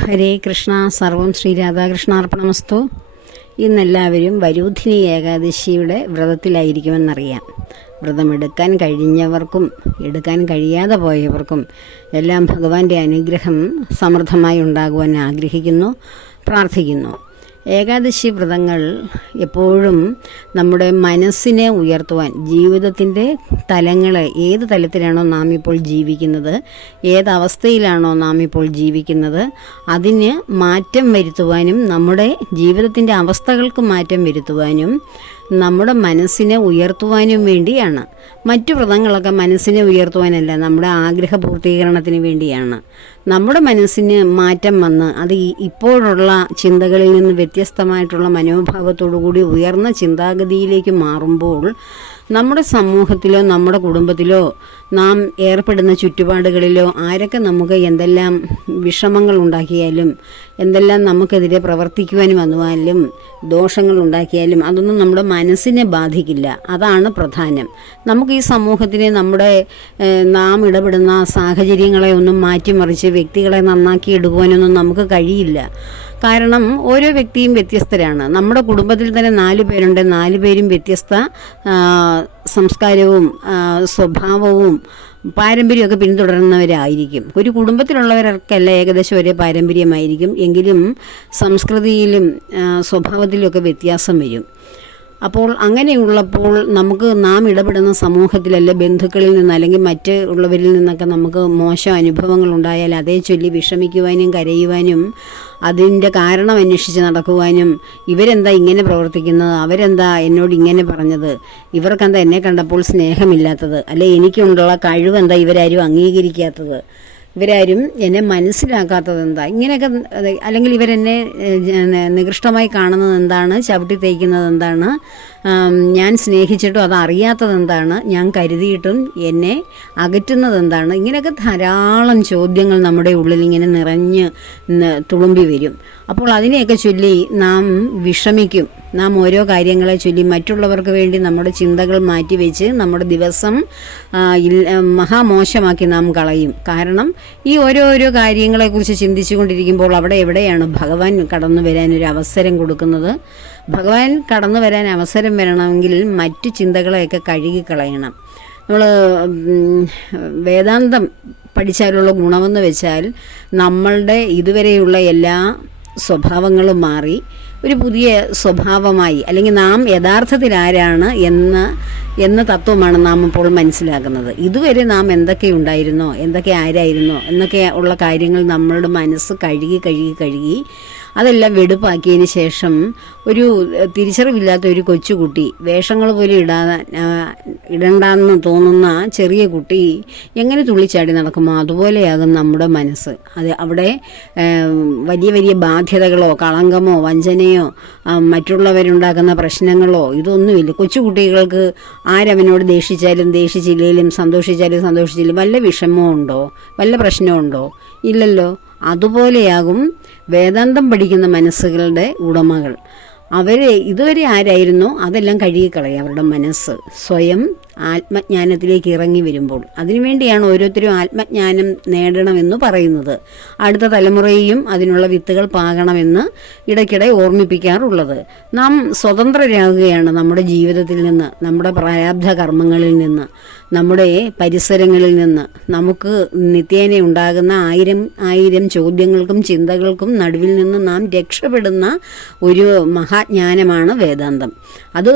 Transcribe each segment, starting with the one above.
ഹരേ കൃഷ്ണ സർവം ശ്രീ രാധാകൃഷ്ണാർപ്പണമസ്തു. ഇന്നെല്ലാവരും വരൂധിനി ഏകാദശിയുടെ വ്രതത്തിലായിരിക്കുമെന്നറിയാം. വ്രതമെടുക്കാൻ കഴിഞ്ഞവർക്കും എടുക്കാൻ കഴിയാതെ പോയവർക്കും എല്ലാം ഭഗവാന്റെ അനുഗ്രഹം സമൃദ്ധമായി ഉണ്ടാകുവാൻ ആഗ്രഹിക്കുന്നു പ്രാർത്ഥിക്കുന്നു. ഏകാദശി വ്രതങ്ങൾ എപ്പോഴും നമ്മുടെ മനസ്സിനെ ഉയർത്തുവാൻ ജീവിതത്തിന്റെ തലങ്ങളെ ഏത് തലത്തിലാണോ നാം ഇപ്പോൾ ജീവിക്കുന്നത് ഏതവസ്ഥയിലാണോ നാം ഇപ്പോൾ ജീവിക്കുന്നത് അതിന് മാറ്റം വരുത്തുവാനും നമ്മുടെ ജീവിതത്തിന്റെ അവസ്ഥകൾക്ക് മാറ്റം വരുത്തുവാനും നമ്മുടെ മനസ്സിനെ ഉയർത്തുവാനും വേണ്ടിയാണ്. മറ്റു വ്രതങ്ങളൊക്കെ മനസ്സിനെ ഉയർത്തുവാനല്ല നമ്മുടെ ആഗ്രഹ പൂർത്തീകരണത്തിന് വേണ്ടിയാണ്. നമ്മുടെ മനസ്സിന് മാറ്റം വന്ന് അത് ഇപ്പോഴുള്ള ചിന്തകളിൽ നിന്ന് വ്യത്യസ്തമായിട്ടുള്ള മനോഭാവത്തോടു കൂടി ഉയർന്ന ചിന്താഗതിയിലേക്ക് മാറുമ്പോൾ നമ്മുടെ സമൂഹത്തിലോ നമ്മുടെ കുടുംബത്തിലോ നാം ഏർപ്പെടുന്ന ചുറ്റുപാടുകളിലോ ആരൊക്കെ നമുക്ക് എന്തെല്ലാം വിഷമങ്ങൾ ഉണ്ടാക്കിയാലും എന്തെല്ലാം നമുക്കെതിരെ പ്രവർത്തിക്കുവാൻ വന്നാലും ദോഷങ്ങൾ ഉണ്ടാക്കിയാലും അതൊന്നും നമ്മുടെ മനസ്സിനെ ബാധിക്കില്ല. അതാണ് പ്രധാനം. നമുക്ക് ഈ സമൂഹത്തിനെ നമ്മുടെ നാം ഇടപെടുന്ന സാഹചര്യങ്ങളെ ഒന്നും മാറ്റിമറിച്ച് വ്യക്തികളെ നന്നാക്കി എടുക്കുവാനൊന്നും നമുക്ക് കഴിയില്ല. കാരണം ഓരോ വ്യക്തിയും വ്യത്യസ്തരാണ്. നമ്മുടെ കുടുംബത്തിൽ തന്നെ നാല് പേരുണ്ട്. നാല് പേരും വ്യത്യസ്ത സംസ്കാരവും സ്വഭാവവും പാരമ്പര്യമൊക്കെ പിന്തുടരുന്നവരായിരിക്കും ഒരു കുടുംബത്തിലുള്ളവർക്കല്ല ഏകദേശം ഒരേ പാരമ്പര്യമായിരിക്കും. എങ്കിലും സംസ്കൃതിയിലും സ്വഭാവത്തിലും സ്വഭാവത്തിലുമൊക്കെ വ്യത്യാസം വരും. അപ്പോൾ അങ്ങനെയുള്ളപ്പോൾ നമുക്ക് നാം ഇടപെടുന്ന സമൂഹത്തിലല്ല ബന്ധുക്കളിൽ നിന്ന് അല്ലെങ്കിൽ മറ്റ് ഉള്ളവരിൽ നിന്നൊക്കെ നമുക്ക് മോശം അനുഭവങ്ങൾ ഉണ്ടായാൽ അതേ ചൊല്ലി വിഷമിക്കുവാനും കരയുവാനും അതിന്റെ കാരണം അന്വേഷിച്ച് നടക്കുവാനും ഇവരെന്താ ഇങ്ങനെ പ്രവർത്തിക്കുന്നത്? അവരെന്താ എന്നോട് ഇങ്ങനെ പറഞ്ഞത്? ഇവർക്കെന്താ എന്നെ കണ്ടപ്പോൾ സ്നേഹമില്ലാത്തത്? അല്ലെ? എനിക്കുള്ള കഴിവെന്താ ഇവരാരും അംഗീകരിക്കാത്തത്? ഇവരാരും എന്നെ മനസ്സിലാക്കാത്തത് എന്താ ഇങ്ങനെയൊക്കെ അല്ലെങ്കിൽ ഇവരെന്നെ നികൃഷ്ടമായി കാണുന്നത് എന്താണ് ചവിട്ടി തേക്കുന്നത് എന്താണ് ഞാൻ സ്നേഹിച്ചിട്ടും അത് അറിയാത്തത് എന്താണ് ഞാൻ കരുതിയിട്ടും എന്നെ അകറ്റുന്നത് എന്താണ് ഇങ്ങനെയൊക്കെ ധാരാളം ചോദ്യങ്ങൾ നമ്മുടെ ഉള്ളിൽ ഇങ്ങനെ നിറഞ്ഞ് തുളുമ്പി വരും. അപ്പോൾ അതിനെയൊക്കെ ചൊല്ലി നാം വിഷമിക്കും നാം ഓരോ കാര്യങ്ങളെ ചൊല്ലി മറ്റുള്ളവർക്ക് വേണ്ടി നമ്മുടെ ചിന്തകൾ മാറ്റിവെച്ച് നമ്മുടെ ദിവസം മഹാമോശമാക്കി നാം കളയും. കാരണം ഈ ഓരോരോ കാര്യങ്ങളെക്കുറിച്ച് ചിന്തിച്ചു കൊണ്ടിരിക്കുമ്പോൾ അവിടെ എവിടെയാണ് ഭഗവാൻ കടന്നു വരാൻ ഒരു അവസരം കൊടുക്കുന്നത്? ഭഗവാൻ കടന്നു വരാൻ അവസരം വരണമെങ്കിൽ മറ്റു ചിന്തകളെയൊക്കെ കഴുകിക്കളയണം. നമ്മൾ വേദാന്തം പഠിച്ചാലുള്ള ഗുണമെന്ന് വെച്ചാൽ നമ്മളുടെ ഇതുവരെയുള്ള എല്ലാ സ്വഭാവങ്ങളും മാറി ഒരു പുതിയ സ്വഭാവമായി അല്ലെങ്കിൽ നാം യഥാർത്ഥത്തിൽ ആരാണ് എന്ന് എന്ന തത്വമാണ് നാം ഇപ്പോൾ മനസ്സിലാക്കുന്നത്. ഇതുവരെ നാം എന്തൊക്കെ ഉണ്ടായിരുന്നോ എന്തൊക്കെ ആരായിരുന്നോ എന്നൊക്കെ ഉള്ള കാര്യങ്ങൾ നമ്മളുടെ മനസ്സ് കഴുകി കഴുകി കഴുകി അതെല്ലാം വെടുപ്പാക്കിയതിന് ശേഷം ഒരു തിരിച്ചറിവില്ലാത്ത ഒരു കൊച്ചുകുട്ടി വേഷങ്ങൾ പോലും ഇടാതെ ഇടണ്ടെന്ന് തോന്നുന്ന ചെറിയ കുട്ടി എങ്ങനെ തുള്ളിച്ചാടി നടക്കുമോ? അതുപോലെയാകും നമ്മുടെ മനസ്സ്. അത് അവിടെ വലിയ വലിയ ബാധ്യതകളോ കളങ്കമോ വഞ്ചനയോ മറ്റുള്ളവരുണ്ടാക്കുന്ന പ്രശ്നങ്ങളോ ഇതൊന്നുമില്ല. കൊച്ചുകുട്ടികൾക്ക് ആരവനോട് ദേഷിച്ചാലും ദേഷിച്ചില്ലെങ്കിലും സന്തോഷിച്ചാലും സന്തോഷിച്ചില്ലെങ്കിലും വല്ല വിഷമമോ ഉണ്ടോ വല്ല പ്രശ്നമുണ്ടോ? ഇല്ലല്ലോ. അതുപോലെയാകും വേദാന്തം പഠിക്കുന്ന മനസ്സുകളുടെ ഉടമകൾ. അവരെ ഇതുവരെ ആരായിരുന്നോ അതെല്ലാം കഴുകിക്കളയും അവരുടെ മനസ്സ്. സ്വയം ആത്മജ്ഞാനത്തിലേക്ക് ഇറങ്ങി വരുമ്പോൾ. അതിനുവേണ്ടിയാണ് ഓരോരുത്തരും ആത്മജ്ഞാനം നേടണമെന്ന് പറയുന്നത്. അടുത്ത തലമുറയെയും അതിനുള്ള വിത്തുകൾ പാകണമെന്ന് ഇടയ്ക്കിടെ ഓർമ്മിപ്പിക്കാറുള്ളത്. നാം സ്വതന്ത്രരാകുകയാണ് നമ്മുടെ ജീവിതത്തിൽ നിന്ന് നമ്മുടെ പ്രാരാബ്ധ കർമ്മങ്ങളിൽ നിന്ന് നമ്മുടെ പരിസരങ്ങളിൽ നിന്ന്. നമുക്ക് നിത്യേന ഉണ്ടാകുന്ന ആയിരം ആയിരം ചോദ്യങ്ങൾക്കും ചിന്തകൾക്കും നടുവിൽ നിന്ന് നാം രക്ഷപ്പെടുന്ന ഒരു മഹാജ്ഞാനമാണ് വേദാന്തം. അത്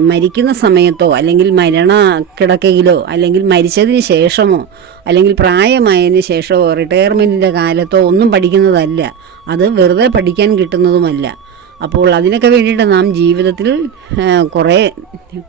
മരിക്കുന്ന സമയത്തോ അല്ലെങ്കിൽ മരണ കിടക്കയിലോ അല്ലെങ്കിൽ മരിച്ചതിന് ശേഷമോ അല്ലെങ്കിൽ പ്രായമായതിന് ശേഷമോ റിട്ടയർമെന്റിന്റെ കാലത്തോ ഒന്നും പഠിക്കുന്നതല്ല. അത് വെറുതെ പഠിക്കാൻ കിട്ടുന്നതുമല്ല. അപ്പോൾ അതിനൊക്കെ വേണ്ടിയിട്ട് നാം ജീവിതത്തിൽ കുറേ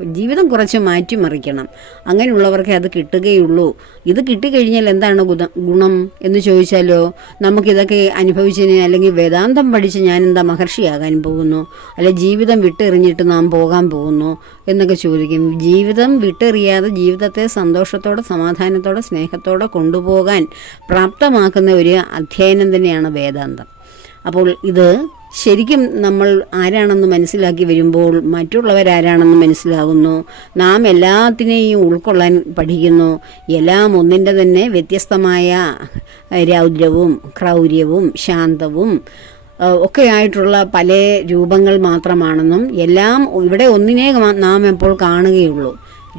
ജീവിതം കുറച്ച് മാറ്റിമറിക്കണം. അങ്ങനെയുള്ളവർക്കേ അത് കിട്ടുകയുള്ളൂ. ഇത് കിട്ടിക്കഴിഞ്ഞാൽ എന്താണ് ഗുണം എന്ന് ചോദിച്ചാലോ നമുക്കിതൊക്കെ അനുഭവിച്ചതിന് അല്ലെങ്കിൽ വേദാന്തം പഠിച്ച് ഞാൻ എന്താ മഹർഷിയാകാൻ പോകുന്നു? അല്ലെ ജീവിതം വിട്ടെറിഞ്ഞിട്ട് നാം പോകാൻ പോകുന്നു? എന്നൊക്കെ ചോദിക്കും. ജീവിതം വിട്ടെറിയാതെ ജീവിതത്തെ സന്തോഷത്തോടെ സമാധാനത്തോടെ സ്നേഹത്തോടെ കൊണ്ടുപോകാൻ പ്രാപ്തമാക്കുന്ന ഒരു അധ്യയനം തന്നെയാണ് വേദാന്തം. അപ്പോൾ ഇത് ശരിക്കും നമ്മൾ ആരാണെന്ന് മനസ്സിലാക്കി വരുമ്പോൾ മറ്റുള്ളവരാരാണെന്ന് മനസ്സിലാകുന്നു. നാം എല്ലാത്തിനെയും ഉൾക്കൊള്ളാൻ പഠിക്കുന്നു. എല്ലാം ഒന്നിന്റെ തന്നെ വ്യത്യസ്തമായ രൗദ്രവും ക്രൗര്യവും ശാന്തവും ഒക്കെ ഒക്കെയായിട്ടുള്ള പല രൂപങ്ങൾ മാത്രമാണെന്നും എല്ലാം ഇവിടെ ഒന്നിനെ നാം എപ്പോൾ കാണുകയുള്ളൂ.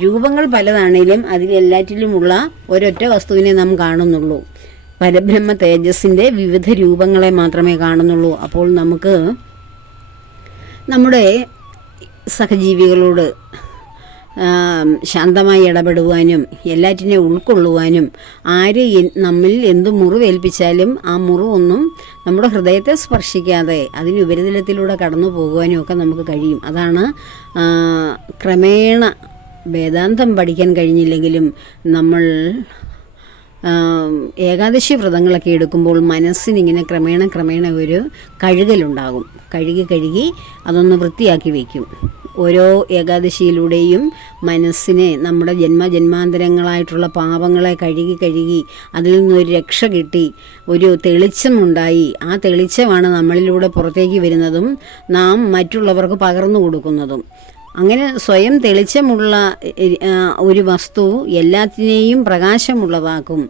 രൂപങ്ങൾ പലതാണെങ്കിലും അതിലെല്ലാറ്റിലുമുള്ള ഒരൊറ്റ വസ്തുവിനെ നാം കാണുന്നുള്ളൂ. പരബ്രഹ്മ തേജസ്സിന്റെ വിവിധ രൂപങ്ങളെ മാത്രമേ കാണുന്നുള്ളൂ. അപ്പോൾ നമുക്ക് നമ്മുടെ സഹജീവികളോട് ശാന്തമായി ഇടപെടുവാനും എല്ലാറ്റിനെ ഉൾക്കൊള്ളുവാനും ആര് നമ്മിൽ എന്ത് മുറിവേൽപ്പിച്ചാലും ആ മുറിവൊന്നും നമ്മുടെ ഹൃദയത്തെ സ്പർശിക്കാതെ അതിന് ഉപരിതലത്തിലൂടെ കടന്നു പോകുവാനും ഒക്കെ നമുക്ക് കഴിയും. അതാണ് ക്രമേണ വേദാന്തം പഠിക്കാൻ കഴിഞ്ഞില്ലെങ്കിലും നമ്മൾ ഏകാദശി വ്രതങ്ങളൊക്കെ എടുക്കുമ്പോൾ മനസ്സിനിങ്ങനെ ക്രമേണ ക്രമേണ ഒരു കഴുകലുണ്ടാകും. കഴുകി കഴുകി അതൊന്ന് വൃത്തിയാക്കി വയ്ക്കും ഓരോ ഏകാദശിയിലൂടെയും മനസ്സിനെ നമ്മുടെ ജന്മജന്മാന്തരങ്ങളായിട്ടുള്ള പാപങ്ങളെ കഴുകി കഴുകി അതിൽ നിന്നൊരു രക്ഷ കിട്ടി ഒരു തെളിച്ചമുണ്ടായി ആ തെളിച്ചമാണ് നമ്മളിലൂടെ പുറത്തേക്ക് വരുന്നതും നാം മറ്റുള്ളവർക്ക് പകർന്നു കൊടുക്കുന്നതും. അങ്ങനെ സ്വയം തെളിച്ചമുള്ള ഒരു വസ്തു എല്ലാത്തിനെയും പ്രകാശമുള്ളതാക്കും.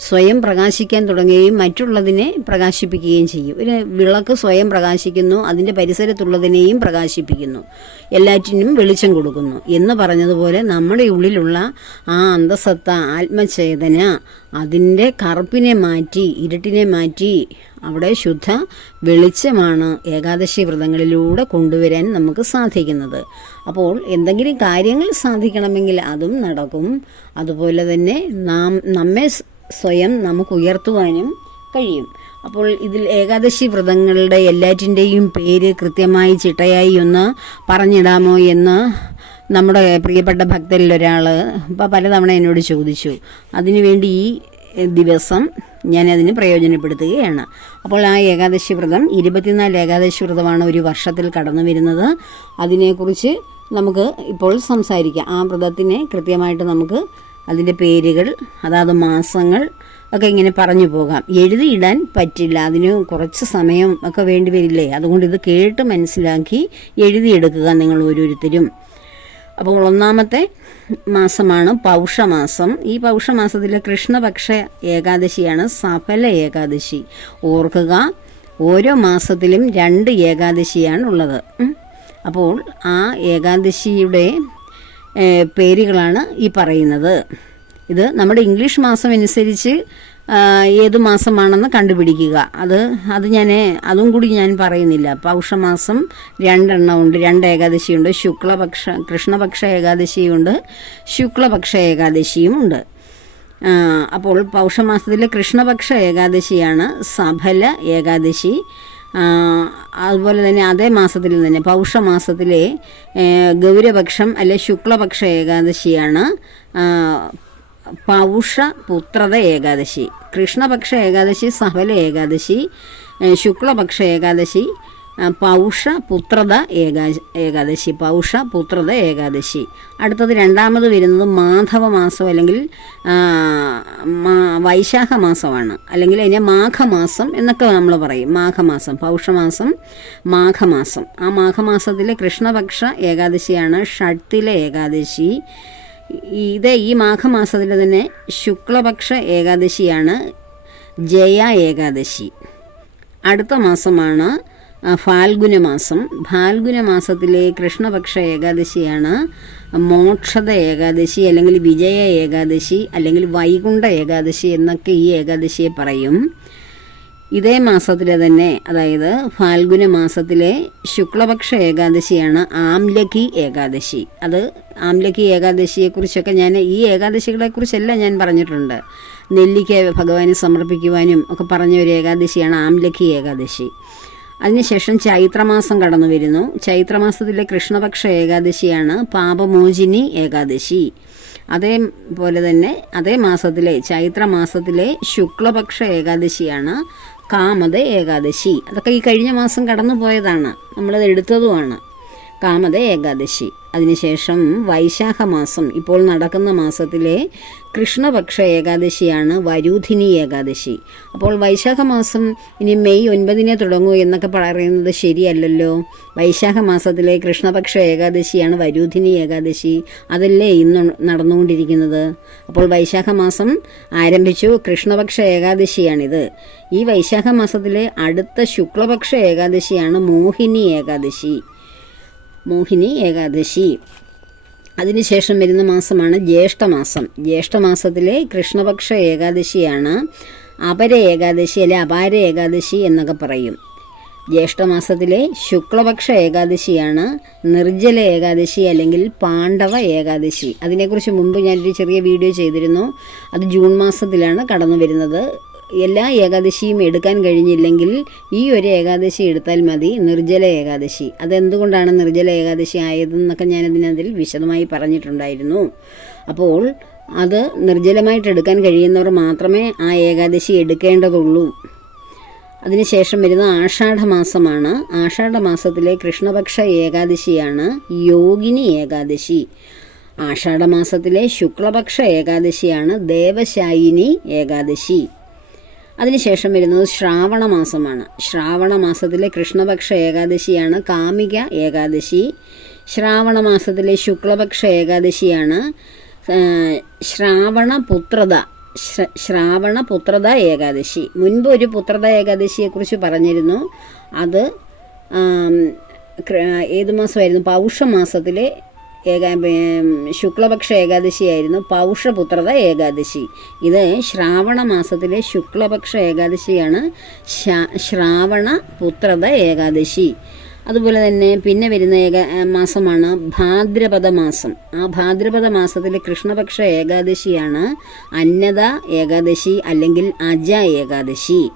സ്വയം പ്രകാശിക്കാൻ തുടങ്ങുകയും മറ്റുള്ളതിനെ പ്രകാശിപ്പിക്കുകയും ചെയ്യും. ഒരു വിളക്ക് സ്വയം പ്രകാശിക്കുന്നു അതിന്റെ പരിസരത്തുള്ളതിനെയും പ്രകാശിപ്പിക്കുന്നു എല്ലാറ്റിനും വെളിച്ചം കൊടുക്കുന്നു. എന്ന് പറഞ്ഞതുപോലെ നമ്മുടെ ഉള്ളിലുള്ള ആ അന്തസത്ത ആത്മചേതന അതിന്റെ കറുപ്പിനെ മാറ്റി ഇരുട്ടിനെ മാറ്റി അവിടെ ശുദ്ധ വെളിച്ചമാണ് ഏകാദശി വ്രതങ്ങളിലൂടെ കൊണ്ടുവരാൻ നമുക്ക് സാധിക്കുന്നത്. അപ്പോൾ എന്തെങ്കിലും കാര്യങ്ങൾ സാധിക്കണമെങ്കിൽ അതും നടക്കും. അതുപോലെ തന്നെ നാം നമ്മെ സ്വയം നമുക്ക് ഉയർത്തുവാനും കഴിയും. അപ്പോൾ ഇതിൽ ഏകാദശി വ്രതങ്ങളുടെ എല്ലാറ്റിന്റെയും പേര് കൃത്യമായി ചിട്ടയായി ഒന്ന് പറഞ്ഞിടാമോ എന്ന് നമ്മുടെ പ്രിയപ്പെട്ട ഭക്തരിൽ ഒരാൾ ഇപ്പോൾ പലതവണ എന്നോട് ചോദിച്ചു. അതിനുവേണ്ടി ഈ ദിവസം ഞാൻ അതിന് പ്രയോജനപ്പെടുത്തുകയാണ്. അപ്പോൾ ആ ഏകാദശി വ്രതം ഇരുപത്തിനാല് ഏകാദശി വ്രതമാണ് ഒരു വർഷത്തിൽ കടന്നു വരുന്നത്. അതിനെക്കുറിച്ച് നമുക്ക് ഇപ്പോൾ സംസാരിക്കാം. ആ വ്രതത്തിനെ കൃത്യമായിട്ട് നമുക്ക് അതിന്റെ പേരുകൾ അതാത് മാസങ്ങൾ ഒക്കെ ഇങ്ങനെ പറഞ്ഞു പോകാം. എഴുതിയിടാൻ പറ്റില്ല. അതിന് കുറച്ച് സമയം ഒക്കെ വേണ്ടി വരില്ലേ? അതുകൊണ്ട് ഇത് കേട്ട് മനസ്സിലാക്കി എഴുതിയെടുക്കുക നിങ്ങൾ ഓരോരുത്തരും. അപ്പോൾ ഒന്നാമത്തെ മാസമാണ് പൗഷമാസം. ഈ പൗഷമാസത്തിലെ കൃഷ്ണപക്ഷ ഏകാദശിയാണ് സഫല ഏകാദശി. ഓർക്കുക ഓരോ മാസത്തിലും രണ്ട് ഏകാദശിയാണ് ഉള്ളത്. അപ്പോൾ ആ ഏകാദശിയുടെ പേരുകളാണ് ഈ പറയുന്നത്. ഇത് നമ്മുടെ ഇംഗ്ലീഷ് മാസം അനുസരിച്ച് ഏത് മാസമാണെന്ന് കണ്ടുപിടിക്കുക. അത് അത് ഞാൻ അതും കൂടി ഞാൻ പറയുന്നില്ല. പൗഷമാസം രണ്ടെണ്ണമുണ്ട് രണ്ട് ഏകാദശിയുണ്ട്. ശുക്ലപക്ഷ കൃഷ്ണപക്ഷ ഏകാദശിയുണ്ട്. ശുക്ലപക്ഷ ഏകാദശിയും ഉണ്ട്. അപ്പോൾ പൗഷമാസത്തിലെ കൃഷ്ണപക്ഷ ഏകാദശിയാണ് സഫല ഏകാദശി. അതുപോലെ തന്നെ അതേ മാസത്തിൽ തന്നെ പൗഷമാസത്തിലെ ഗൗരപക്ഷം അല്ലെ ശുക്ലപക്ഷ ഏകാദശിയാണ് പൗഷ പുത്രത ഏകാദശി. കൃഷ്ണപക്ഷ ഏകാദശി സഫല ഏകാദശി ശുക്ലപക്ഷ ഏകാദശി പൗഷ പുത്രത ഏകാ ഏകാദശി. പൗഷ പുത്രത ഏകാദശി. അടുത്തത് രണ്ടാമത് വരുന്നത് മാധവ മാസം അല്ലെങ്കിൽ വൈശാഖ മാസമാണ് അല്ലെങ്കിൽ അതിനെ മാഘമാസം എന്നൊക്കെ നമ്മൾ പറയും. മാഘമാസം. പൗഷമാസം മാഘമാസം. ആ മാഘമാസത്തിലെ കൃഷ്ണപക്ഷ ഏകാദശിയാണ്. ഷട്ടിലെ ഏകാദശി. ഇത് ഈ മാഘമാസത്തിലെ തന്നെ ശുക്ലപക്ഷ ഏകാദശിയാണ്. ജയ ഏകാദശി. അടുത്ത മാസമാണ് ഫാൽഗുന മാസം ഫാൽഗുന മാസത്തിലെ കൃഷ്ണപക്ഷ ഏകാദശിയാണ്. മോക്ഷത ഏകാദശി അല്ലെങ്കിൽ വിജയ ഏകാദശി അല്ലെങ്കിൽ വൈകുണ്ഠ ഏകാദശി എന്നൊക്കെ ഈ ഏകാദശിയെ പറയും. ഇതേ മാസത്തിലെ തന്നെ അതായത് ഫാൽഗുന മാസത്തിലെ ശുക്ലപക്ഷ ഏകാദശിയാണ് ആംലഖി ഏകാദശി. അത് ആംലഖി ഏകാദശിയെക്കുറിച്ചൊക്കെ ഞാൻ ഈ ഏകാദശികളെക്കുറിച്ചെല്ലാം ഞാൻ പറഞ്ഞിട്ടുണ്ട്. നെല്ലിക്ക ഭഗവാന് സമർപ്പിക്കുവാനും ഒക്കെ പറഞ്ഞ ഒരു ഏകാദശിയാണ് ആംലഖി ഏകാദശി. അതിനുശേഷം ചൈത്രമാസം കടന്നു വരുന്നു. ചൈത്രമാസത്തിലെ കൃഷ്ണപക്ഷ ഏകാദശിയാണ് പാപമോചിനി ഏകാദശി. അതേപോലെ തന്നെ അതേ മാസത്തിലെ ചൈത്രമാസത്തിലെ ശുക്ലപക്ഷ ഏകാദശിയാണ് കാമത ഏകാദശി. അതൊക്കെ ഈ കഴിഞ്ഞ മാസം കടന്നു പോയതാണ്. നമ്മളത് എടുത്തതുമാണ്. കാമത ഏകാദശി. അതിനുശേഷം വൈശാഖ മാസം ഇപ്പോൾ നടക്കുന്ന മാസത്തിലെ കൃഷ്ണപക്ഷ ഏകാദശിയാണ് വരൂധിനി ഏകാദശി. അപ്പോൾ വൈശാഖ മാസം ഇനി മെയ് ഒൻപതിനെ തുടങ്ങൂ എന്നൊക്കെ പറയുന്നത് ശരിയല്ലല്ലോ. വൈശാഖ മാസത്തിലെ കൃഷ്ണപക്ഷ ഏകാദശിയാണ് വരൂധിനി ഏകാദശി. അതല്ലേ ഇന്ന് നടന്നുകൊണ്ടിരിക്കുന്നത്? അപ്പോൾ വൈശാഖ മാസം ആരംഭിച്ചു കൃഷ്ണപക്ഷ ഏകാദശിയാണിത്. ഈ വൈശാഖ മാസത്തിലെ അടുത്ത ശുക്ലപക്ഷ ഏകാദശിയാണ് മോഹിനി ഏകാദശി. മോഹിനി ഏകാദശി. അതിനുശേഷം വരുന്ന മാസമാണ് ജ്യേഷ്ഠമാസം. ജ്യേഷ്ഠമാസത്തിലെ കൃഷ്ണപക്ഷ ഏകാദശിയാണ് അപര ഏകാദശി അല്ലെ അപാര ഏകാദശി എന്നൊക്കെ പറയും. ജ്യേഷ്ഠമാസത്തിലെ ശുക്ലപക്ഷ ഏകാദശിയാണ് നിർജല ഏകാദശി അല്ലെങ്കിൽ പാണ്ഡവ ഏകാദശി. അതിനെക്കുറിച്ച് മുമ്പ് ഞാനൊരു ചെറിയ വീഡിയോ ചെയ്തിരുന്നു. അത് ജൂൺ മാസത്തിലാണ് കടന്നു വരുന്നത് എല്ലാ ഏകാദശിയും എടുക്കാൻ കഴിഞ്ഞില്ലെങ്കിൽ ഈ ഒരു ഏകാദശി എടുത്താൽ മതി നിർജല ഏകാദശി. അതെന്തുകൊണ്ടാണ് നിർജല ഏകാദശി ആയതെന്നൊക്കെ ഞാനതിനതിൽ വിശദമായി പറഞ്ഞിട്ടുണ്ടായിരുന്നു. അപ്പോൾ അത് നിർജലമായിട്ട് എടുക്കാൻ കഴിയുന്നവർ മാത്രമേ ആ ഏകാദശി എടുക്കേണ്ടതുള്ളൂ. അതിനുശേഷം വരുന്ന ആഷാഢമാസമാണ്. ആഷാഢമാസത്തിലെ കൃഷ്ണപക്ഷ ഏകാദശിയാണ് യോഗിനി ഏകാദശി. ആഷാഢമാസത്തിലെ ശുക്ലപക്ഷ ഏകാദശിയാണ് ദേവശായിനി ഏകാദശി. അതിനുശേഷം വരുന്നത് ശ്രാവണ മാസമാണ്. ശ്രാവണ മാസത്തിലെ കൃഷ്ണപക്ഷ ഏകാദശിയാണ് കാമിക ഏകാദശി. ശ്രാവണ മാസത്തിലെ ശുക്ലപക്ഷ ഏകാദശിയാണ് ശ്രാവണ പുത്രത ശ്ര- ശ്രാവണ പുത്രത ഏകാദശി. മുൻപ് ഒരു പുത്രത ഏകാദശിയെക്കുറിച്ച് പറഞ്ഞിരുന്നു. അത് ഏതു മാസമായിരുന്നു? പൗഷമാസത്തിലെ ഏകാ ശുക്ലപക്ഷ ഏകാദശിയായിരുന്നു പൗഷപുത്രത ഏകാദശി. ഇത് ശ്രാവണ മാസത്തിലെ ശുക്ലപക്ഷ ഏകാദശിയാണ്. ശ്രാവണ പുത്രത ഏകാദശി. അതുപോലെ തന്നെ പിന്നെ വരുന്ന ഏക മാസമാണ് ഭാദ്രപദ മാസം. ആ ഭാദ്രപദ മാസത്തിലെ കൃഷ്ണപക്ഷ ഏകാദശിയാണ്. അന്നദ ഏകാദശി അല്ലെങ്കിൽ അജ ഏകാദശി.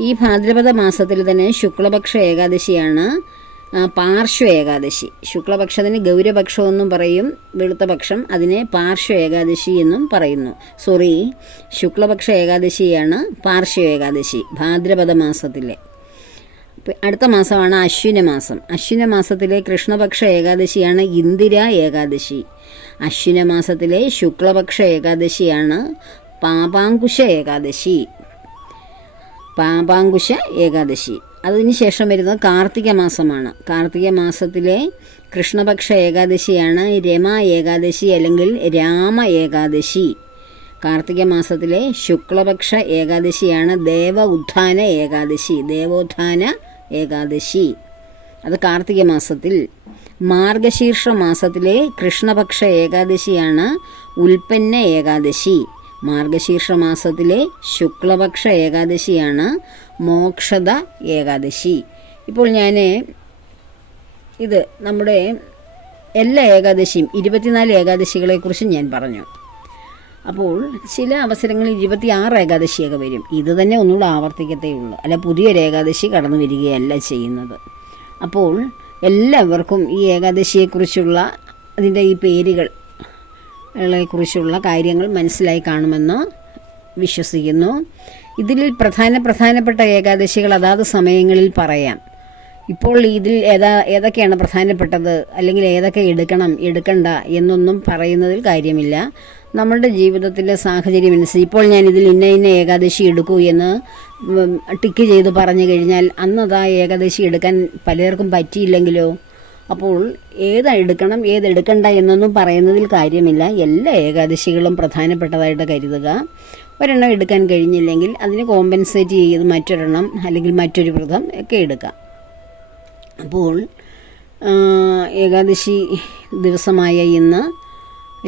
ഈ ഭാദ്രപദ മാസത്തിൽ തന്നെ ശുക്ലപക്ഷ ഏകാദശിയാണ്. പാർശ്വ ഏകാദശി. ശുക്ലപക്ഷത്തിന് ഗൗരപക്ഷമെന്നും പറയും വെളുത്തപക്ഷം അതിനെ പാർശ്വ ഏകാദശി എന്നും പറയുന്നു. സോറി ശുക്ലപക്ഷ ഏകാദശിയാണ് പാർശ്വ ഏകാദശി ഭാദ്രപദ മാസത്തിലെ അടുത്ത മാസമാണ് അശ്വിന മാസം. അശ്വിന മാസത്തിലെ കൃഷ്ണപക്ഷ ഏകാദശിയാണ് ഇന്ദിര ഏകാദശി. അശ്വിന മാസത്തിലെ ശുക്ലപക്ഷ ഏകാദശിയാണ് പാപാങ്കുശ ഏകാദശി. പാപാങ്കുശ ഏകാദശി. അതിനുശേഷം വരുന്നത് കാർത്തിക മാസമാണ്. കാർത്തിക മാസത്തിലെ കൃഷ്ണപക്ഷ ഏകാദശിയാണ് രമ ഏകാദശി അല്ലെങ്കിൽ രാമ ഏകാദശി. കാർത്തിക മാസത്തിലെ ശുക്ലപക്ഷ ഏകാദശിയാണ് ദേവ ഉത്ഥാന ഏകാദശി. ദേവോത്ഥാന ഏകാദശി. അത് കാർത്തിക മാസത്തിൽ. മാർഗശീർഷ മാസത്തിലെ കൃഷ്ണപക്ഷ ഏകാദശിയാണ് ഉൽപ്പന്ന ഏകാദശി. മാർഗശീർഷ മാസത്തിലെ ശുക്ലപക്ഷ ഏകാദശിയാണ് മോക്ഷത ഏകാദശി. ഇപ്പോൾ ഞാൻ ഇത് നമ്മുടെ എല്ലാ ഏകാദശിയും ഇരുപത്തിനാല് ഏകാദശികളെക്കുറിച്ച് ഞാൻ പറഞ്ഞു. അപ്പോൾ ചില അവസരങ്ങളിൽ ഇരുപത്തിയാറ് ഏകാദശിയൊക്കെ വരും. ഇത് തന്നെ ഒന്നുകൂടെ ആവർത്തിക്കത്തേ ഉള്ളൂ. അല്ല പുതിയൊരു ഏകാദശി കടന്നു വരികയല്ല ചെയ്യുന്നത്. അപ്പോൾ എല്ലാവർക്കും ഈ ഏകാദശിയെക്കുറിച്ചുള്ള അതിന്റെ ഈ പേരുകൾ ളെക്കുറിച്ചുള്ള കാര്യങ്ങൾ മനസ്സിലായി കാണുമെന്ന് വിശ്വസിക്കുന്നു. ഇതിൽ പ്രധാന പ്രധാനപ്പെട്ട ഏകാദശികൾ അതാത് സമയങ്ങളിൽ പറയാം. ഇപ്പോൾ ഇതിൽ ഏതാ ഏതൊക്കെയാണ് പ്രധാനപ്പെട്ടത്? അല്ലെങ്കിൽ ഏതൊക്കെ എടുക്കണം എടുക്കണ്ട എന്നൊന്നും പറയുന്നതിൽ കാര്യമില്ല. നമ്മളുടെ ജീവിതത്തിലെ സാഹചര്യം അനുസരിച്ച് ഇപ്പോൾ ഞാൻ ഇതിൽ ഇന്ന ഇന്ന ഏകാദശി എടുക്കൂ എന്ന് ടിക്ക് ചെയ്ത് പറഞ്ഞു കഴിഞ്ഞാൽ അന്നതാ ഏകാദശി എടുക്കാൻ പലർക്കും പറ്റിയില്ലെങ്കിലോ? അപ്പോൾ ഏത് എടുക്കണം ഏത് എടുക്കണ്ട എന്നൊന്നും പറയുന്നതിൽ കാര്യമില്ല. എല്ലാ ഏകാദശികളും പ്രധാനപ്പെട്ടതായിട്ട് കരുതുക. ഒരെണ്ണം എടുക്കാൻ കഴിഞ്ഞില്ലെങ്കിൽ അതിന് കോമ്പൻസേറ്റ് ചെയ്ത് മറ്റൊരെണ്ണം അല്ലെങ്കിൽ മറ്റൊരു വ്രതം ഒക്കെ എടുക്കാം. അപ്പോൾ ഏകാദശി ദിവസമായ ഇന്ന്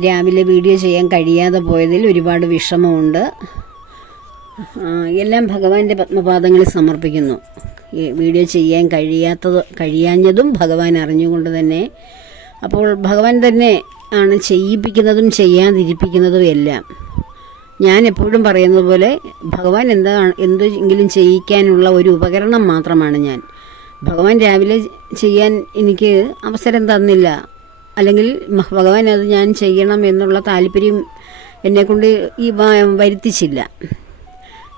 രാവിലെ വീഡിയോ ചെയ്യാൻ കഴിയാതെ പോയതിൽ ഒരുപാട് വിഷമമുണ്ട്. എല്ലാം ഭഗവാന്റെ പത്മപാദങ്ങളിൽ സമർപ്പിക്കുന്നു. വീഡിയോ ചെയ്യാൻ കഴിയാത്തത് കഴിയാഞ്ഞതും ഭഗവാൻ അറിഞ്ഞുകൊണ്ട് തന്നെ. അപ്പോൾ ഭഗവാൻ തന്നെ ആണ് ചെയ്യിപ്പിക്കുന്നതും ചെയ്യാതിരിപ്പിക്കുന്നതും എല്ലാം. ഞാൻ എപ്പോഴും പറയുന്നത് പോലെ ഭഗവാൻ എന്താ എന്തെങ്കിലും ചെയ്യിക്കാനുള്ള ഒരു ഉപകരണം മാത്രമാണ് ഞാൻ. ഭഗവാൻ രാവിലെ ചെയ്യാൻ എനിക്ക് അവസരം തന്നില്ല. അല്ലെങ്കിൽ ഭഗവാൻ അത് ഞാൻ ചെയ്യണം എന്നുള്ള താല്പര്യം എന്നെക്കൊണ്ട് ഈ വരുത്തിച്ചില്ല.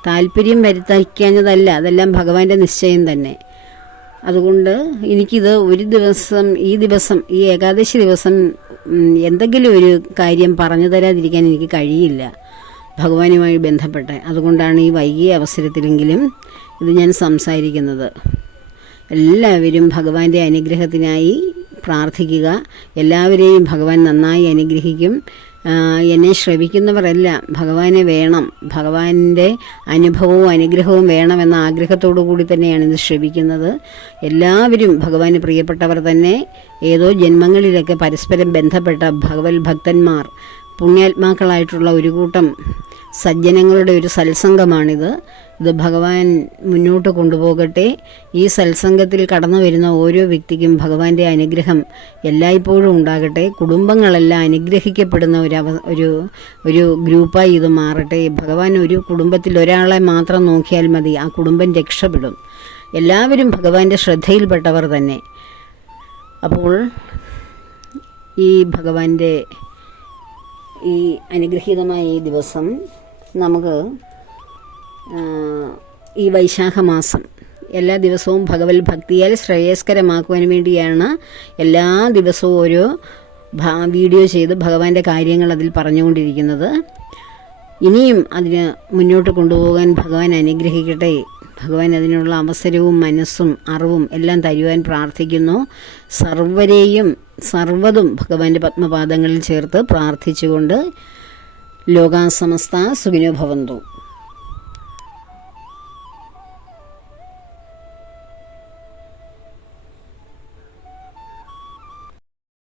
താല്പര്യം വരുത്തിക്കാഞ്ഞതല്ല അതെല്ലാം ഭഗവാന്റെ നിശ്ചയം തന്നെ. അതുകൊണ്ട് എനിക്കിത് ഒരു ദിവസം ഈ ദിവസം ഈ ഏകാദശി ദിവസം എന്തെങ്കിലും ഒരു കാര്യം പറഞ്ഞു തരാതിരിക്കാൻ എനിക്ക് കഴിയില്ല. ഭഗവാനുമായി ബന്ധപ്പെട്ട്. അതുകൊണ്ടാണ് ഈ വൈകിയ അവസരത്തിലെങ്കിലും ഇത് ഞാൻ സംസാരിക്കുന്നത്. എല്ലാവരും ഭഗവാന്റെ അനുഗ്രഹത്തിനായി പ്രാർത്ഥിക്കുക. എല്ലാവരെയും ഭഗവാൻ നന്നായി അനുഗ്രഹിക്കും. എന്നെ ശ്രവിക്കുന്നവരല്ല. ഭഗവാനെ വേണം. ഭഗവാന്റെ അനുഭവവും അനുഗ്രഹവും വേണമെന്ന ആഗ്രഹത്തോടു കൂടി തന്നെയാണ് ഇത് ശ്രവിക്കുന്നത്. എല്ലാവരും ഭഗവാന് പ്രിയപ്പെട്ടവർ തന്നെ. ഏതോ ജന്മങ്ങളിലൊക്കെ പരസ്പരം ബന്ധപ്പെട്ട ഭഗവത് ഭക്തന്മാർ പുണ്യാത്മാക്കളായിട്ടുള്ള ഒരു കൂട്ടം സജ്ജനങ്ങളുടെ ഒരു സത്സംഗമാണിത്. ഇത് ഭഗവാൻ മുന്നോട്ട് കൊണ്ടുപോകട്ടെ. ഈ സത്സംഗത്തിൽ കടന്നു വരുന്ന ഓരോ വ്യക്തിക്കും ഭഗവാന്റെ അനുഗ്രഹം എല്ലായ്പ്പോഴും ഉണ്ടാകട്ടെ. കുടുംബങ്ങളെല്ലാം അനുഗ്രഹിക്കപ്പെടുന്ന ഒരു അവ ഒരു ഒരു ഗ്രൂപ്പായി ഇത് മാറട്ടെ. ഭഗവാൻ ഒരു കുടുംബത്തിൽ ഒരാളെ മാത്രം നോക്കിയാൽ മതി ആ കുടുംബം രക്ഷപ്പെടും. എല്ലാവരും ഭഗവാന്റെ ശ്രദ്ധയിൽപ്പെട്ടവർ തന്നെ. അപ്പോൾ ഈ ഭഗവാന്റെ ഈ അനുഗ്രഹീതമായ ഈ ദിവസം നമുക്ക് ഈ വൈശാഖ മാസം എല്ലാ ദിവസവും ഭഗവത് ഭക്തിയാൽ ശ്രേയസ്കരമാക്കുവാൻ വേണ്ടിയാണ് എല്ലാ ദിവസവും ഓരോ വീഡിയോ ചെയ്ത് ഭഗവാന്റെ കാര്യങ്ങൾ അതിൽ പറഞ്ഞുകൊണ്ടിരിക്കുന്നത്. ഇനിയും അതിന് മുന്നോട്ട് കൊണ്ടുപോകാൻ ഭഗവാൻ അനുഗ്രഹിക്കട്ടെ. ഭഗവാൻ അതിനുള്ള അവസരവും മനസ്സും അറിവും എല്ലാം തരുവാൻ പ്രാർത്ഥിക്കുന്നു. സർവരെയും സർവതും ഭഗവാന്റെ പത്മപാദങ്ങളിൽ ചേർത്ത് പ്രാർത്ഥിച്ചുകൊണ്ട് ലോകാസമസ്ത സുഖിനോ ഭവന്തു.